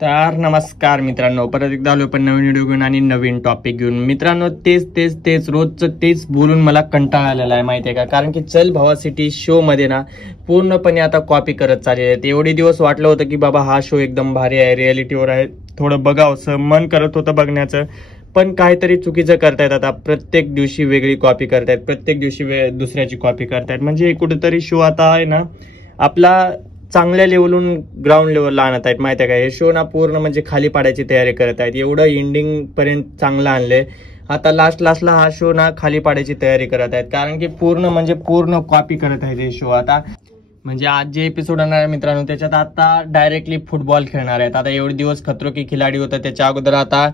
तर नमस्कार मित्रांनो, परत एकदा आलो पण नवीन व्हिडिओ घेऊन आणि नवीन टॉपिक घेऊन. मित्रांनो, तेच रोजचं तेच बोलून मला कंटाळा आलेला आहे, माहिती आहे का? कारण की चल भावा सिटी शो मध्ये ना पूर्णपणे आता कॉपी करत चालले आहेत. एवढे दिवस वाटलं होतं की बाबा हा शो एकदम भारी आहे, रियालिटीवर आहे, थोडं बघावंसं मन करत होतं बघण्याचं, पण काहीतरी चुकीचं करतायत. आता प्रत्येक दिवशी वेगळी कॉपी करतायत, प्रत्येक दिवशी दुसऱ्याची कॉपी करतायत. म्हणजे कुठेतरी शो आता आहे ना आपला चांगल्या लेवलून ग्राउंड लेवलला आणत आहेत, माहिती आहे का? हे शो ना पूर्ण म्हणजे खाली पाडायची तयारी करत आहेत. एवढं एंडिंग पर्यंत चांगलं आणलंय, आता लास्टला हा शो ना खाली पाडायची तयारी करत आहेत. कारण की पूर्ण कॉपी करत आहेत हे शो. आता म्हणजे आज जे एपिसोड येणार आहे मित्रांनो, त्याच्यात आता डायरेक्टली फुटबॉल खेळणार आहेत. आता एवढे दिवस खतरो की खिलाडी होतं, त्याच्या अगोदर आता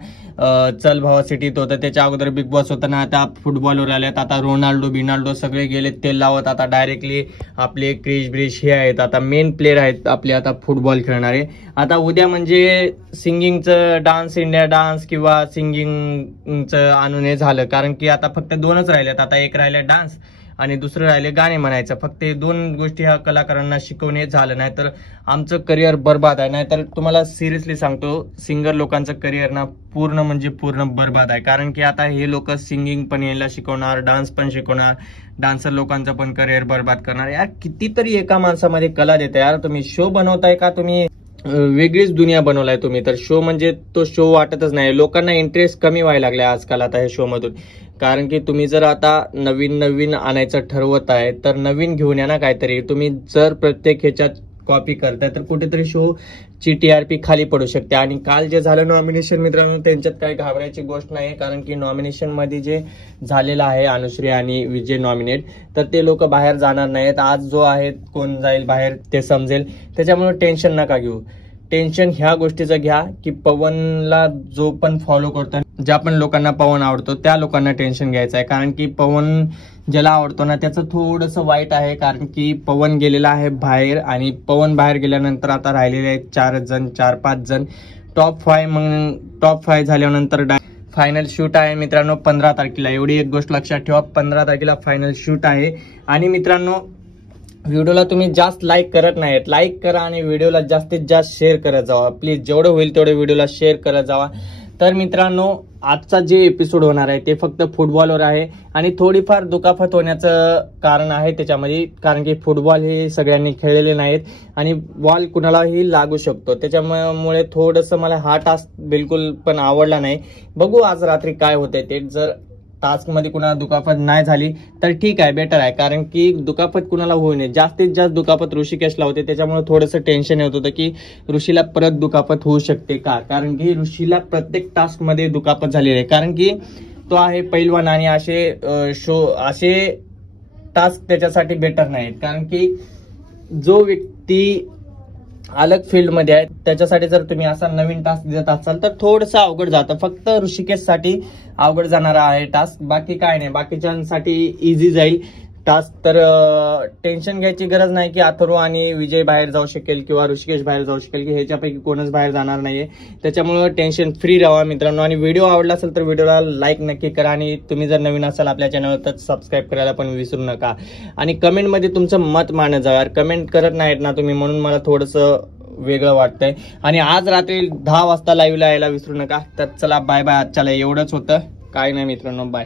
चल भावा सिटीत होतं, त्याच्या अगोदर बिग बॉस होतं ना, आता फुटबॉलवर आलेत. आता बिनाल्डो सगळे गेले तेल लावत. आता डायरेक्टली आपले क्रिश ब्रिश हे आहेत, आता मेन प्लेअर आहेत आपले आता फुटबॉल खेळणारे. आता उद्या म्हणजे सिंगिंगचं डान्स इंडिया डान्स किंवा सिंगिंगचं आणून हे झालं, कारण की आता फक्त दोनच राहिलेत. आता एक राहिले डान्स आणि दुसरं राहिले गाणे म्हणायचं. फक्त हे दोन गोष्टी ह्या कलाकारांना शिकवणे झालं, नाही तर आमचं करिअर बर्बाद आहे. नाहीतर तुम्हाला सिरियसली सांगतो, सिंगर लोकांचं करिअर ना पूर्ण बर्बाद आहे. कारण की आता हे लोक सिंगिंग पण यायला शिकवणार, डान्स पण शिकवणार, डान्सर लोकांचं पण करिअर बर्बाद करणार. यार कितीतरी एका माणसामध्ये कला देता यार. तुम्ही शो बनवताय का तुम्ही वेगळीच दुनिया बनवलाय तुम्ही. तर शो म्हणजे तो शो वाटतच नाही. लोकांना इंटरेस्ट कमी व्हायला लागलाय आजकाल आता हे शो मधून. कारण की तुम्ही जर आता नवीन आणायचं ठरवत आहे तर नवीन घेऊन या ना काहीतरी. तुम्ही जर प्रत्येक ह्याच्यात कॉपी करताय तर कुठेतरी शो ची TRP खाली पडू शकते. आणि काल जे झालं नॉमिनेशन मित्रांनो, त्यांच्यात काही घाबरायची गोष्ट नाही. कारण की नॉमिनेशन मध्ये जे झालेलं आहे अनुश्री आणि विजय नॉमिनेट, तर ते लोक बाहेर जाणार नाहीत. आज जो आहे कोण जाईल बाहेर ते समजेल. त्याच्यामुळे टेन्शन नका घेऊ. टेन्शन ह्या गोष्टीचं घ्या की पवनला जो पण फॉलो करतो, ज्या पण लोकांना पवन आवडतो त्या लोकांना टेन्शन घ्यायचं आहे. कारण की पवन ज्याला आवडतो ना त्याचं थोडंसं वाईट आहे. कारण की पवन गेलेला आहे बाहेर, आणि पवन बाहेर गेल्यानंतर आता राहिलेले आहेत 4-5 जण टॉप 5. मग टॉप 5 झाल्यानंतर फायनल शूट आहे मित्रांनो 15 तारखेला. एवढी एक गोष्ट लक्षात ठेवा, 15 तारखेला फायनल शूट आहे. आणि मित्रांनो, व्हिडिओला तुम्ही जास्त लाईक करत नाहीत, लाईक करा आणि व्हिडिओला जास्तीत जास्त शेअर करत जावा प्लीज. जेवढं होईल तेवढं व्हिडिओला शेअर करत जावा. तर मित्रांनो, आजचा जे एपिसोड होणार आहे ते फक्त फुटबॉलवर आहे, आणि थोडीफार दुखापत होण्याचं कारण आहे त्याच्यामध्ये. कारण की फुटबॉल हे सगळ्यांनी खेळलेले नाहीत आणि बॉल कुणालाही लागू शकतो. त्याच्यामुळे थोडंसं मला हा टास्क बिलकुल पण आवडला नाही. बघू आज रात्री काय होतंय ते. जर टास्क मध्ये कुणाला दुखापत नाही झाली तर ठीक आहे, बेटर आहे. कारण की दुखापत कुणाला होऊ नये. जास्तीत जास्त दुखापत ऋषिकेशला होते, त्याच्यामुळे थोडंसं टेन्शन येत होतं की ऋषीला परत दुखापत होऊ शकते का. कारण की ऋषीला प्रत्येक टास्क मध्ये दुखापत झालेली आहे. कारण की तो आहे पैलवान, आणि असे टास्क त्याच्यासाठी बेटर नाहीत. कारण की जो व्यक्ती अलग फील्ड मध्ये आहे त्याच्यासाठी जर तुम्ही असा नवीन टास्क देत असाल तर थोडंसं अवघड जातं. फक्त ऋषिकेशसाठी अवघड जाणारा आहे टास्क, बाकी काय नाही. बाकीच्यांसाठी इझी जाईल टास्क. तर टेन्शन घ्यायची गरज नाही की अथर्व आणि विजय बाहेर जाऊ शकेल किंवा ऋषिकेश बाहेर जाऊ शकेल, की ह्याच्यापैकी कोणच बाहेर जाणार नाहीये. त्याच्यामुळे टेन्शन फ्री राहा मित्रांनो. आणि व्हिडिओ आवडला असेल तर व्हिडिओला लाईक नक्की करा, आणि तुम्ही जर नवीन असाल आपल्या चॅनलवर तर सबस्क्राईब करायला पण विसरू नका. आणि कमेंटमध्ये तुमचं मत मांडत जावा. कमेंट करत नाहीत ना तुम्ही, म्हणून मला थोडंसं वेगळं वाटतंय. आणि आज रात्री 10 वाजता लाईव्हला यायला विसरू नका. तर चला बाय बाय. आजच्याला एवढंच होतं, काय नाही मित्रांनो, बाय.